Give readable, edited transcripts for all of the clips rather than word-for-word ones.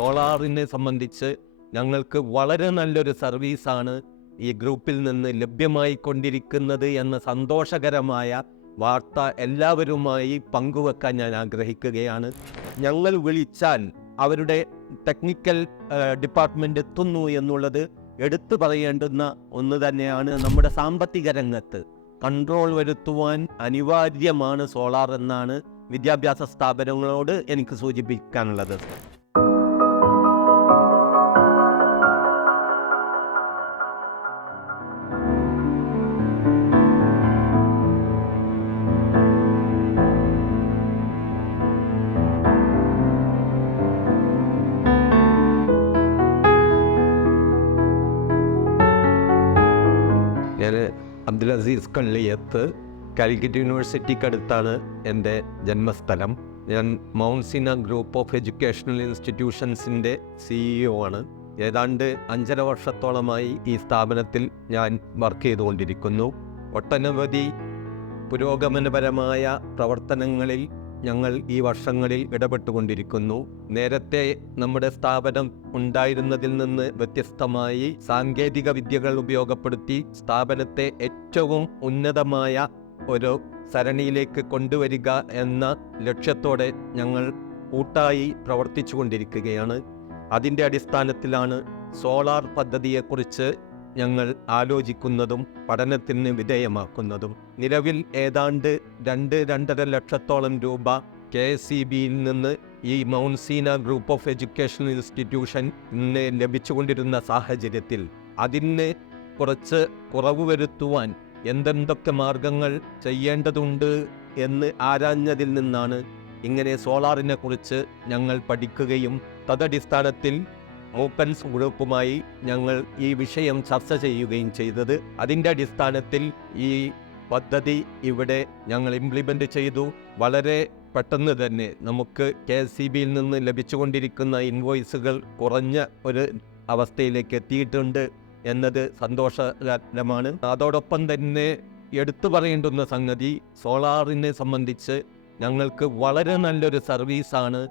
സോളാറിനെ സംബന്ധിച്ച് ഞങ്ങൾക്ക് വളരെ നല്ലൊരു സർവീസാണ് ഈ ഗ്രൂപ്പിൽ നിന്ന് ലഭ്യമായി കൊണ്ടിരിക്കുന്നത് എന്ന സന്തോഷകരമായ വാർത്ത എല്ലാവരുമായി പങ്കുവെക്കാൻ ഞാൻ ആഗ്രഹിക്കുകയാണ്. ഞങ്ങൾ വിളിച്ചാൽ അവരുടെ ടെക്നിക്കൽ ഡിപ്പാർട്ട്മെൻറ്റ് എത്തുന്നു എന്നുള്ളത് എടുത്തു പറയേണ്ടുന്ന ഒന്ന് തന്നെയാണ്. നമ്മുടെ സാമ്പത്തിക രംഗത്ത് കൺട്രോൾ വരുത്തുവാൻ അനിവാര്യമാണ് സോളാർ എന്നാണ് വിദ്യാഭ്യാസ സ്ഥാപനങ്ങളോട് എനിക്ക് സൂചിപ്പിക്കാനുള്ളത്. ഞാൻ അബ്ദുൽ അസീസ് കള്ളിയത്ത്, കാലിക്കറ്റ് യൂണിവേഴ്സിറ്റിക്കടുത്താണ് എൻ്റെ ജന്മസ്ഥലം. ഞാൻ Mount Seena group of educational ഇൻസ്റ്റിറ്റ്യൂഷൻസിൻ്റെ CEO ആണ്. ഏതാണ്ട് 5.5 വർഷത്തോളമായി ഈ സ്ഥാപനത്തിൽ ഞാൻ വർക്ക് ചെയ്തുകൊണ്ടിരിക്കുന്നു. ഒട്ടനവധി പുരോഗമനപരമായ പ്രവർത്തനങ്ങളിൽ ഞങ്ങൾ ഈ വർഷങ്ങളിൽ ഇടപെട്ടുകൊണ്ടിരിക്കുന്നു. നേരത്തെ നമ്മുടെ സ്ഥാപനം ഉണ്ടായിരുന്നതിൽ നിന്ന് വ്യത്യസ്തമായി സാങ്കേതിക വിദ്യകൾ ഉപയോഗപ്പെടുത്തി സ്ഥാപനത്തെ ഏറ്റവും ഉന്നതമായ ഒരു സരണിയിലേക്ക് കൊണ്ടുവരിക എന്ന ലക്ഷ്യത്തോടെ ഞങ്ങൾ കൂട്ടായി പ്രവർത്തിച്ചു കൊണ്ടിരിക്കുകയാണ്. അതിൻ്റെ അടിസ്ഥാനത്തിലാണ് സോളാർ പദ്ധതിയെക്കുറിച്ച് ഞങ്ങൾ ആലോചിക്കുന്നതും പഠനത്തിന് വിധേയമാക്കുന്നതും. നിലവിൽ ഏതാണ്ട് 2-2.5 ലക്ഷത്തോളം രൂപ KSEBയിൽ നിന്ന് ഈ Mount Seena group of educational institution ഇന്ന് ലഭിച്ചുകൊണ്ടിരുന്ന സാഹചര്യത്തിൽ അതിന് കുറച്ച് കുറവ് വരുത്തുവാൻ എന്തെന്തൊക്കെ മാർഗങ്ങൾ ചെയ്യേണ്ടതുണ്ട് എന്ന് ആരാഞ്ഞതിൽ നിന്നാണ് ഇങ്ങനെ സോളാറിനെ കുറിച്ച് ഞങ്ങൾ പഠിക്കുകയും തദടിസ്ഥാനത്തിൽ മൂപ്പൻസ് ഗ്രൂപ്പുമായി ഞങ്ങൾ ഈ വിഷയം ചർച്ച ചെയ്യുകയും ചെയ്തത്. അതിൻ്റെ അടിസ്ഥാനത്തിൽ ഈ പദ്ധതി ഇവിടെ ഞങ്ങൾ ഇംപ്ലിമെൻ്റ് ചെയ്തു. വളരെ പെട്ടെന്ന് തന്നെ നമുക്ക് KSEBയിൽ നിന്ന് ലഭിച്ചുകൊണ്ടിരിക്കുന്ന ഇൻവോയ്സുകൾ കുറഞ്ഞ ഒരു അവസ്ഥയിലേക്ക് എത്തിയിട്ടുണ്ട് എന്നത് സന്തോഷകരമാണ്. അതോടൊപ്പം തന്നെ എടുത്തു പറയേണ്ടുന്ന സംഗതി, സോളാറിനെ സംബന്ധിച്ച് ഞങ്ങൾക്ക് വളരെ നല്ലൊരു സർവീസാണ്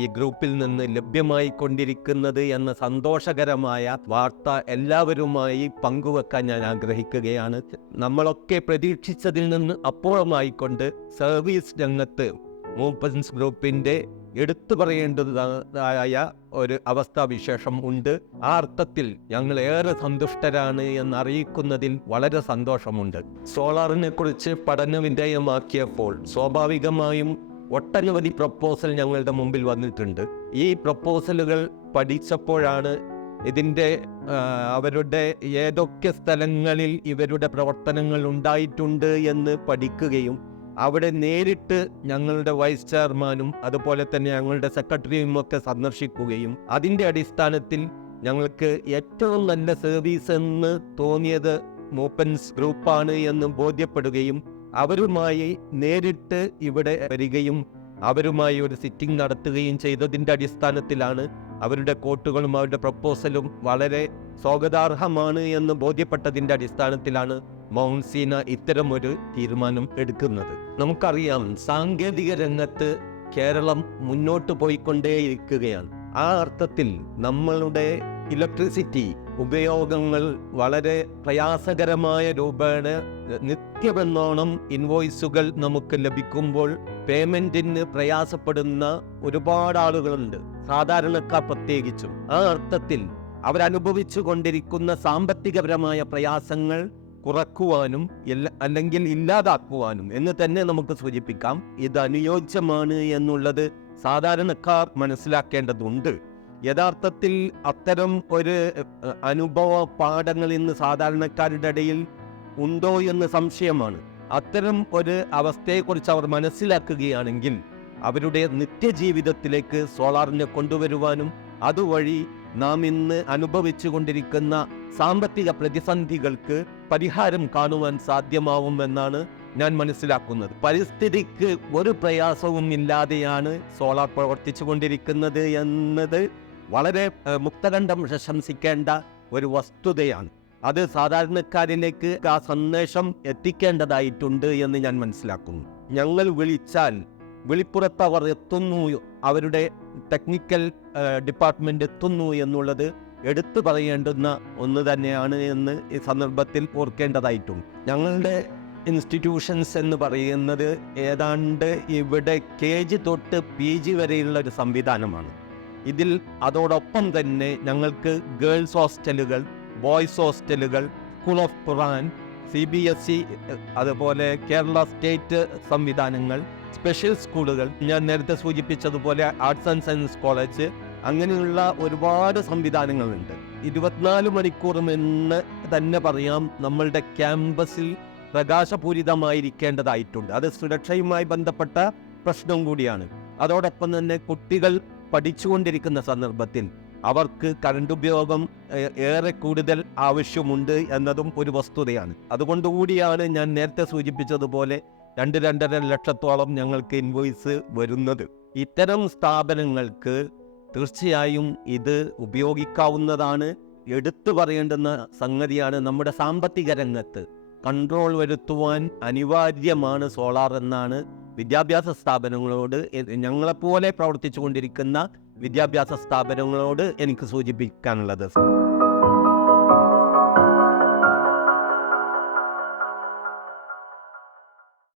ഈ ഗ്രൂപ്പിൽ നിന്ന് ലഭ്യമായി കൊണ്ടിരിക്കുന്നത് എന്ന സന്തോഷകരമായ വാർത്ത എല്ലാവരുമായി പങ്കുവെക്കാൻ ഞാൻ ആഗ്രഹിക്കുകയാണ്. നമ്മളൊക്കെ പ്രതീക്ഷിച്ചതിൽ നിന്ന് അപ്പുറമായിക്കൊണ്ട് സർവീസ് രംഗത്ത് മൂപ്പൻസ് ഗ്രൂപ്പിൻ്റെ എടുത്തു പറയേണ്ടതായ ഒരു അവസ്ഥാവിശേഷം ഉണ്ട്. ആ അർത്ഥത്തിൽ ഞങ്ങൾ ഏറെ സന്തുഷ്ടരാണ് എന്നറിയിക്കുന്നതിൽ വളരെ സന്തോഷമുണ്ട്. സോളാറിനെ കുറിച്ച് പഠനവിധേയമാക്കിയപ്പോൾ സ്വാഭാവികമായും ഒട്ടനവധി പ്രപ്പോസൽ ഞങ്ങളുടെ മുമ്പിൽ വന്നിട്ടുണ്ട്. ഈ പ്രപ്പോസലുകൾ പഠിച്ചപ്പോഴാണ് ഇതിൻ്റെ അവരുടെ ഏതൊക്കെ സ്ഥലങ്ങളിൽ ഇവരുടെ പ്രവർത്തനങ്ങൾ ഉണ്ടായിട്ടുണ്ട് എന്ന് പഠിക്കുകയും അവിടെ നേരിട്ട് ഞങ്ങളുടെ വൈസ് ചെയർമാനും അതുപോലെ തന്നെ ഞങ്ങളുടെ സെക്രട്ടറിയും ഒക്കെ സന്ദർശിക്കുകയും അതിൻ്റെ അടിസ്ഥാനത്തിൽ ഞങ്ങൾക്ക് ഏറ്റവും നല്ല സർവീസ് എന്ന് തോന്നിയത് മൂപ്പൻസ് ഗ്രൂപ്പാണ് എന്ന് ബോധ്യപ്പെടുകയും അവരുമായി നേരിട്ട് ഇവിടെ വരികയും അവരുമായി ഒരു സിറ്റിംഗ് നടത്തുകയും ചെയ്തതിൻ്റെ അടിസ്ഥാനത്തിലാണ് അവരുടെ കോട്ടുകളും അവരുടെ പ്രപ്പോസലും വളരെ സ്വാഗതാർഹമാണ് എന്ന് ബോധ്യപ്പെട്ടതിൻ്റെ അടിസ്ഥാനത്തിലാണ് മൗണ്ട് സീന ഇത്തരമൊരു തീരുമാനം എടുക്കുന്നത്. നമുക്കറിയാം, സാങ്കേതിക രംഗത്ത് കേരളം മുന്നോട്ട് പോയിക്കൊണ്ടേയിരിക്കുകയാണ്. ആ അർത്ഥത്തിൽ നമ്മളുടെ ഇലക്ട്രിസിറ്റി ഉപയോഗങ്ങൾ വളരെ പ്രയാസകരമായ രൂപേണ നിത്യമെന്നോണം ഇൻവോയ്സുകൾ നമുക്ക് ലഭിക്കുമ്പോൾ പേയ്മെന്റിന് പ്രയാസപ്പെടുന്ന ഒരുപാട് ആളുകളുണ്ട്, സാധാരണക്കാർ പ്രത്യേകിച്ചും. ആ അർത്ഥത്തിൽ അവരനുഭവിച്ചു കൊണ്ടിരിക്കുന്ന സാമ്പത്തികപരമായ പ്രയാസങ്ങൾ കുറക്കുവാനും അല്ലെങ്കിൽ ഇല്ലാതാക്കുവാനും എന്ന് തന്നെ നമുക്ക് സൂചിപ്പിക്കാം. ഇത് അനുയോജ്യമാണ് എന്നുള്ളത് സാധാരണക്കാർ മനസ്സിലാക്കേണ്ടതുണ്ട്. യഥാർത്ഥത്തിൽ അത്തരം ഒരു അനുഭവ പാഠങ്ങൾ ഇന്ന് സാധാരണക്കാരുടെ ഇടയിൽ ഉണ്ടോ എന്ന് സംശയമാണ്. അത്തരം ഒരു അവസ്ഥയെക്കുറിച്ച് അവർ മനസ്സിലാക്കുകയാണെങ്കിൽ അവരുടെ നിത്യജീവിതത്തിലേക്ക് സോളാറിനെ കൊണ്ടുവരുവാനും അതുവഴി നാം ഇന്ന് അനുഭവിച്ചു കൊണ്ടിരിക്കുന്ന സാമ്പത്തിക പ്രതിസന്ധികൾക്ക് പരിഹാരം കാണുവാൻ സാധ്യമാവുമെന്നാണ് ഞാൻ മനസ്സിലാക്കുന്നത്. പരിസ്ഥിതിക്ക് ഒരു പ്രയാസവും ഇല്ലാതെയാണ് സോളാർ പ്രവർത്തിച്ചു കൊണ്ടിരിക്കുന്നത് എന്നത് വളരെ മുക്തകണ്ഠം പ്രശംസിക്കേണ്ട ഒരു വസ്തുതയാണ്. അത് സാധാരണക്കാരിലേക്ക് ആ സന്ദേശം എത്തിക്കേണ്ടതായിട്ടുണ്ട് എന്ന് ഞാൻ മനസ്സിലാക്കുന്നു. ഞങ്ങൾ വിളിച്ചാൽ വിളിപ്പുറത്ത് അവർ എത്തുന്നു അവരുടെ ടെക്നിക്കൽ ഡിപ്പാർട്ട്മെൻ്റ് എത്തുന്നു എന്നുള്ളത് എടുത്തു പറയേണ്ടുന്ന ഒന്ന് തന്നെയാണ് എന്ന് ഈ സന്ദർഭത്തിൽ ഓർക്കേണ്ടതായിട്ടുണ്ട്. ഞങ്ങളുടെ ഇൻസ്റ്റിറ്റ്യൂഷൻസ് എന്ന് പറയുന്നത് ഏതാണ്ട് ഇവിടെ KG തൊട്ട് PG വരെയുള്ള ഒരു സംവിധാനമാണ്. ഇതിൽ അതോടൊപ്പം തന്നെ ഞങ്ങൾക്ക് ഗേൾസ് ഹോസ്റ്റലുകൾ, ബോയ്സ് ഹോസ്റ്റലുകൾ, സ്കൂൾ ഓഫ് ഖുറാൻ, CBSE, അതുപോലെ കേരള സ്റ്റേറ്റ് സംവിധാനങ്ങൾ, സ്പെഷ്യൽ സ്കൂളുകൾ, ഞാൻ നേരത്തെ സൂചിപ്പിച്ചതുപോലെ ആർട്സ് ആൻഡ് സയൻസ് കോളേജ്, അങ്ങനെയുള്ള ഒരുപാട് സംവിധാനങ്ങളുണ്ട്. 24 മണിക്കൂറും എന്ന് തന്നെ പറയാം നമ്മളുടെ ക്യാമ്പസിൽ പ്രകാശപൂരിതമായിരിക്കേണ്ടതായിട്ടുണ്ട്. അത് സുരക്ഷയുമായി ബന്ധപ്പെട്ട പ്രശ്നം കൂടിയാണ്. അതോടൊപ്പം തന്നെ കുട്ടികൾ പഠിച്ചുകൊണ്ടിരിക്കുന്ന സന്ദർഭത്തിൽ അവർക്ക് കറണ്ട് ഉപയോഗം ഏറെ കൂടുതൽ ആവശ്യമുണ്ട് എന്നതും ഒരു വസ്തുതയാണ്. അതുകൊണ്ടുകൂടിയാണ് ഞാൻ നേരത്തെ സൂചിപ്പിച്ചതുപോലെ 2-2.5 ലക്ഷത്തോളം ഞങ്ങൾക്ക് ഇൻവോയ്സ് വരുന്നത്. ഇത്തരം സ്ഥാപനങ്ങൾക്ക് തീർച്ചയായും ഇത് ഉപയോഗിക്കാവുന്നതാണ്. എടുത്തു പറയേണ്ടുന്ന സംഗതിയാണ്, നമ്മുടെ സാമ്പത്തിക രംഗത്ത് കൺട്രോൾ വരുത്തുവാൻ അനിവാര്യമാണ് സോളാർ എന്നാണ് വിദ്യാഭ്യാസ സ്ഥാപനങ്ങളോട്, ഞങ്ങളെപ്പോലെ പ്രവർത്തിച്ചു കൊണ്ടിരിക്കുന്ന വിദ്യാഭ്യാസ സ്ഥാപനങ്ങളോട് എനിക്ക് സൂചിപ്പിക്കാനുള്ളത്.